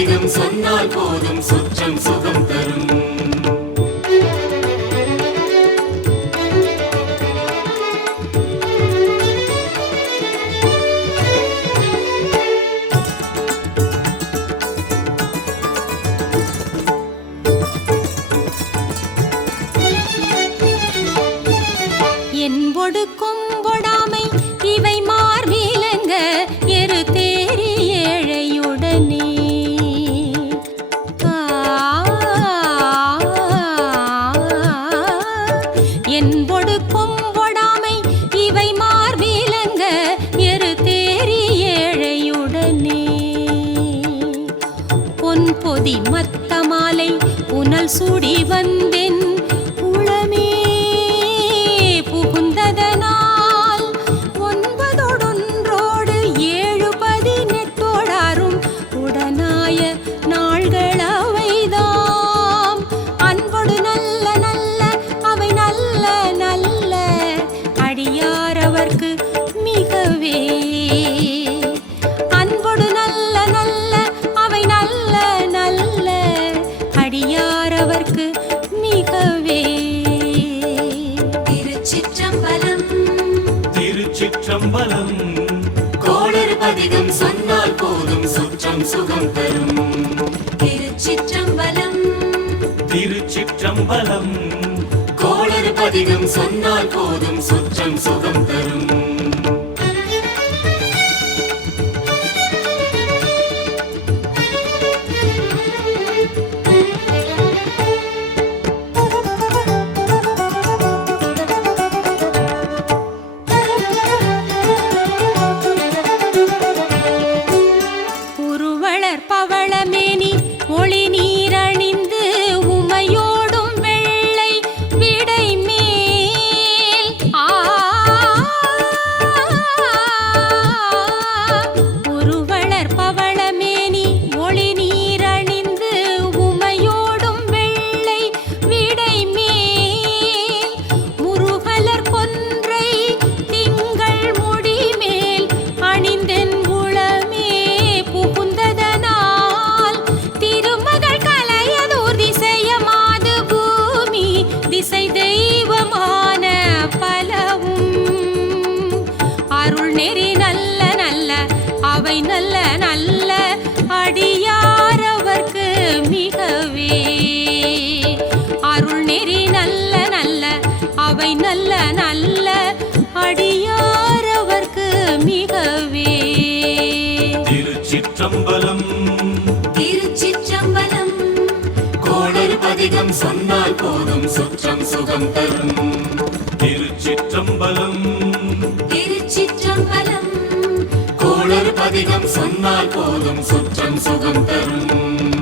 அதிகம் சொன்னால் போதும் சுற்றம் சுகம் தரும். பொன் மத்த மாலை புனல் சூடி வந்தென். உளமே புகுந்ததனால் ஒன்பதொடொன்றோடு ஏழு பதினெட்டோடாரும் உடனாய நாள்கள் அவைதாம். அன்போடு நல்ல நல்ல அவை நல்ல நல்ல அடியாரவர்க்கு மிகவே தரும் திருச்சிற்றம்பலம். திருச்சிற்றம்பலம். கோளறு பதிகம் சொன்னால் போதும் சுற்றம் சுகம் தரும். நல்ல நல்ல அவை நல்ல நல்ல அடியாரவர்க்கு மிகவே. திருச்சிற்றம்பலம். திருச்சிற்றம்பலம். கோளறு பதிகம் சொன்னால் போதும் சுற்றம் சுகம் தரும். திருச்சிற்றம்பலம். திருச்சிற்றம்பலம். கோளறு பதிகம் சொன்னால் போதும் சுற்றம் சுகம் தரும்.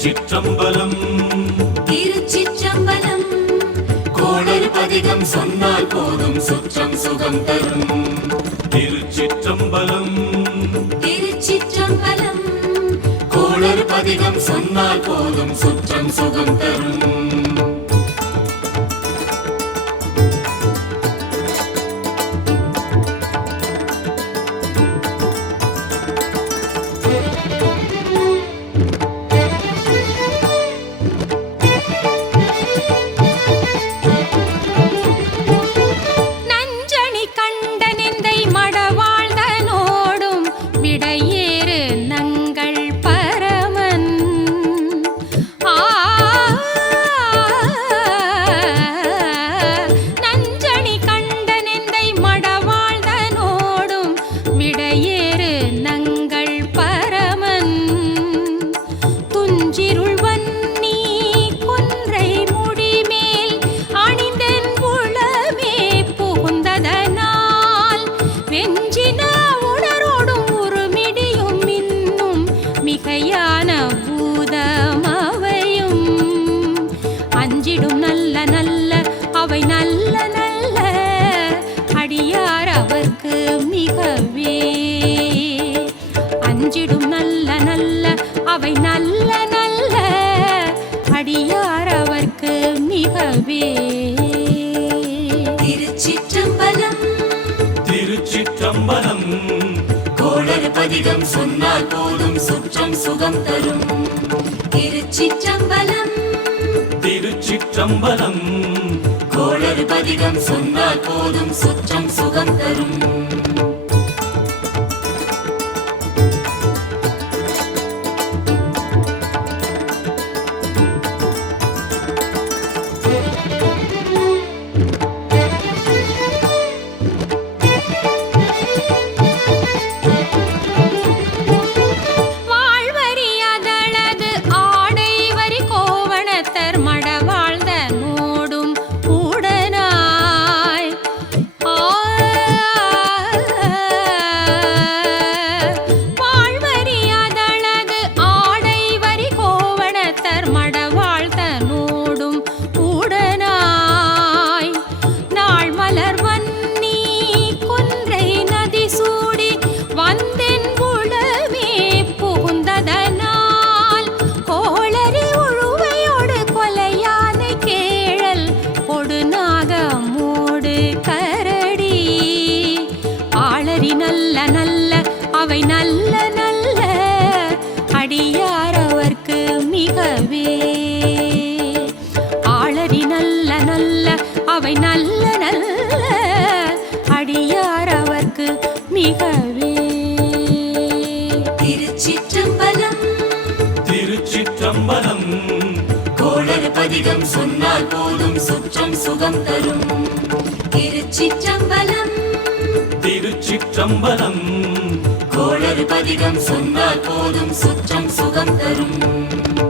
திருச்சிற்றம்பலம். திருச்சிற்றம்பலம். கோடர் பதிகம் சொன்னால் போதும் சுற்றம் சுகம் தரும். திருச்சிற்றம்பலம். திருச்சிற்றம்பலம். கோடர் பதிகம் சொன்னால் போதும் சுற்றம் சுகம் தரும். சிற்றம்பலம் கோளறு பதிகம் சொன்னால் போதும் சுற்றம் சுகம் தரும். திருச்சிற்றம்பலம். திருச்சிற்றம்பலம். கோளறு பதிகம் சொன்னால் போதும் சுற்றம் சுகம் தரும். அதிகம் சொன்னால் போதும் சுற்றம் சுகம் தரும். திருச்சிற்றம்பலம். திருச்சிற்றம்பலம். கோளறு பதிகம் சொன்னால் போதும் சுற்றம் சுகம் தரும்.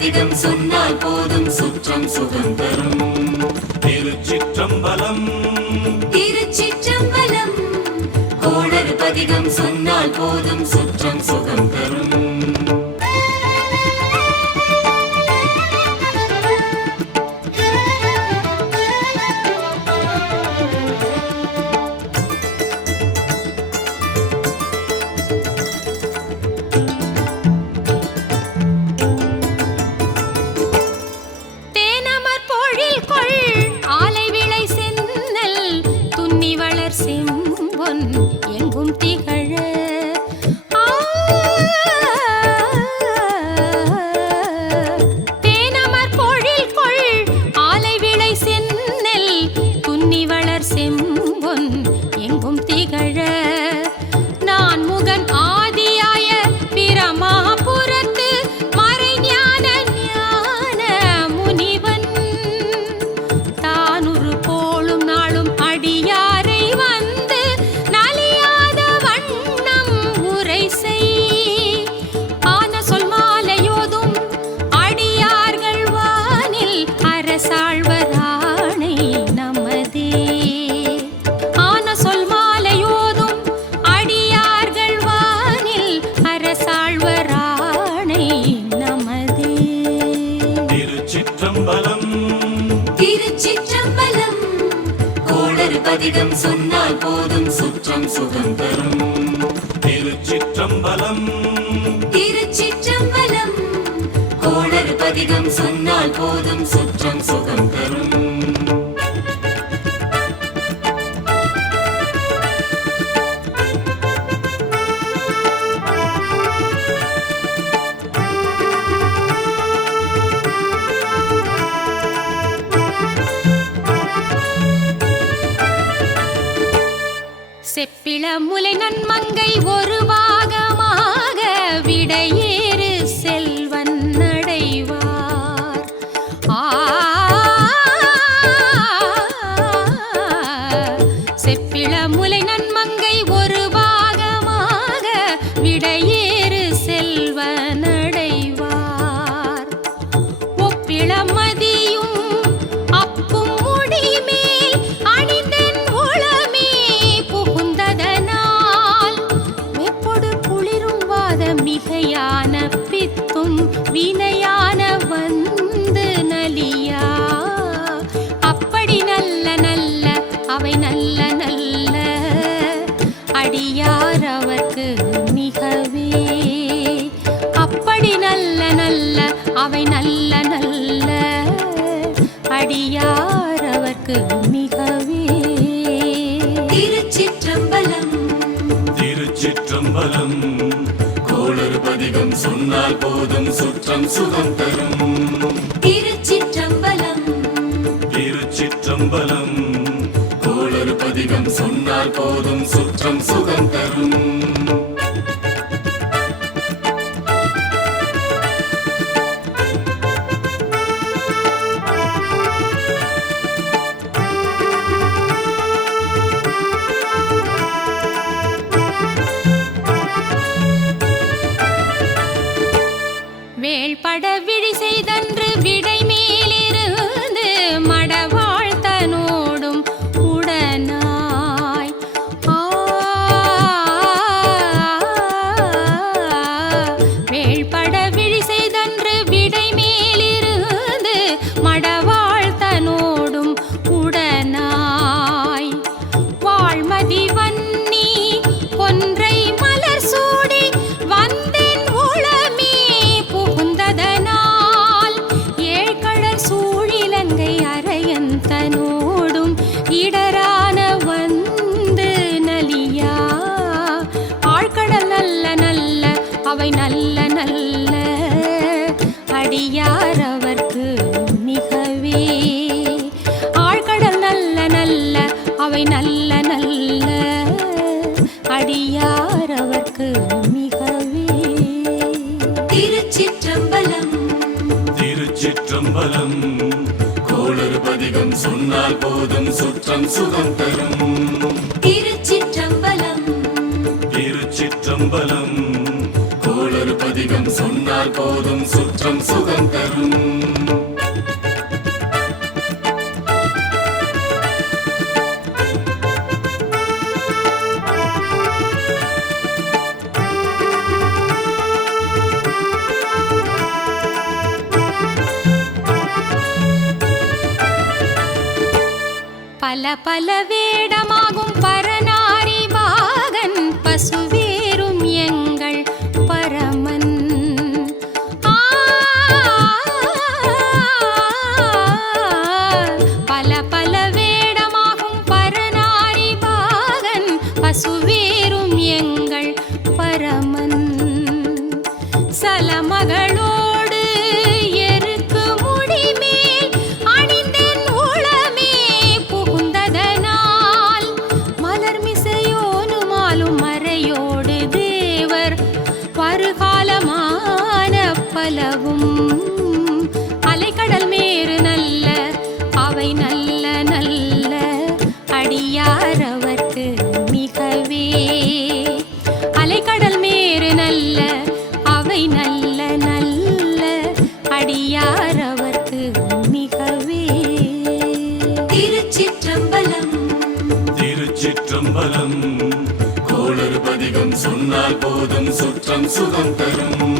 அதிகம் சொன்னால் போதும் சுற்றம் சுகம் தரும். திருச்சிற்றம்பலம். திருச்சிற்றம்பலம். கோடர் பதிகம் சொன்னால் போதும் சுற்றம் சுகம் besar. அவை நல்ல நல்ல அடியார் அவர்க்கு மிகவே. திருச்சிற்றம்பலம். திருச்சிற்றம்பலம். கோளறு பதிகம் சொன்னால் போதும் சுற்றம் சுகம் தரும். திருச்சிற்றம்பலம். திருச்சிற்றம்பலம். கோளறு பதிகம் சொன்னால் போதும் சுற்றம் சுகம் தரும். அடியார் அவர்க்கு மிகவே. திருச்சிற்றம்பலம். திருச்சிற்றம்பலம். கோளறு பதிகம் சொன்னால் போதும் சுற்றம் சுகம் தரும். திருச்சிற்றம்பலம். திருச்சிற்றம்பலம். கோளறு பதிகம் சொன்னால் போதும் சுற்றம் சுகம் தரும். പല പല திருச்சிற்றம்பலம் கோளறு பதிகம் சொன்னால் போதும் சுற்றம் சுகம் தரும்.